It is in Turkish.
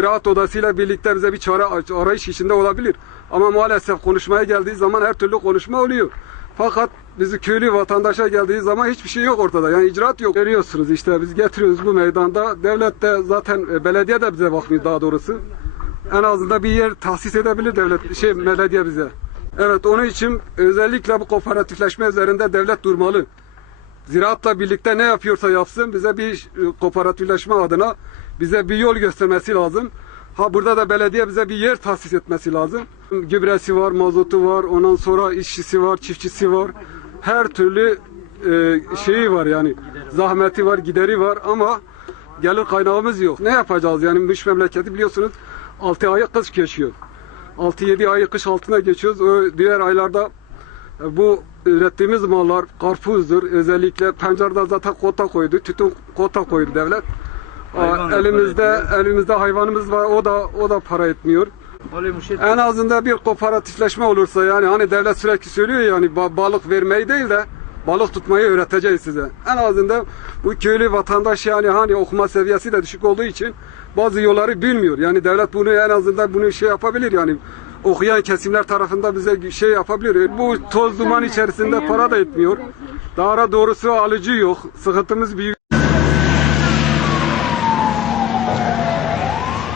ziraat odasıyla birlikte bize bir çare arayış içinde olabilir. Ama maalesef konuşmaya geldiği zaman her türlü konuşma oluyor. Fakat bizi köylü vatandaşa geldiği zaman hiçbir şey yok ortada. Yani icraat yok. Görüyorsunuz işte biz getiriyoruz bu meydanda. Devlet de zaten e, belediye de bize bakmıyor daha doğrusu. En azından bir yer tahsis edebilir devlet şey belediye bize. Evet onun için özellikle bu kooperatifleşme üzerinde devlet durmalı. Ziraatla birlikte ne yapıyorsa yapsın bize bir e, kooperatifleşme adına bize bir yol göstermesi lazım. Ha burada da belediye bize bir yer tahsis etmesi lazım. Gübresi var, mazotu var, ondan sonra işçisi var, çiftçisi var. Her türlü e, şeyi var yani. Zahmeti var, gideri var ama gelir kaynağımız yok. Ne yapacağız yani müş memleketi biliyorsunuz 6 ayı kış geçiyor. 6-7 ayı kış altına geçiyoruz. O diğer aylarda e, bu ürettiğimiz mallar karpuzdur. Özellikle pencerede zaten kota koydu. Tütün kota koydu devlet. Hayvan elimizde elimizde hayvanımız var. O da o da para etmiyor. En azından bir kooperatifleşme olursa yani hani devlet sürekli söylüyor yani ba- balık vermeyi değil de balık tutmayı öğreteceğiz size. En azından bu köylü vatandaş yani hani okuma seviyesi de düşük olduğu için bazı yolları bilmiyor. Yani devlet bunu en azından bunu şey yapabilir yani okuyan kesimler tarafında bize şey yapabilir. Bu toz duman içerisinde para da etmiyor. Daha doğrusu alıcı yok. Sıkıntımız büyük.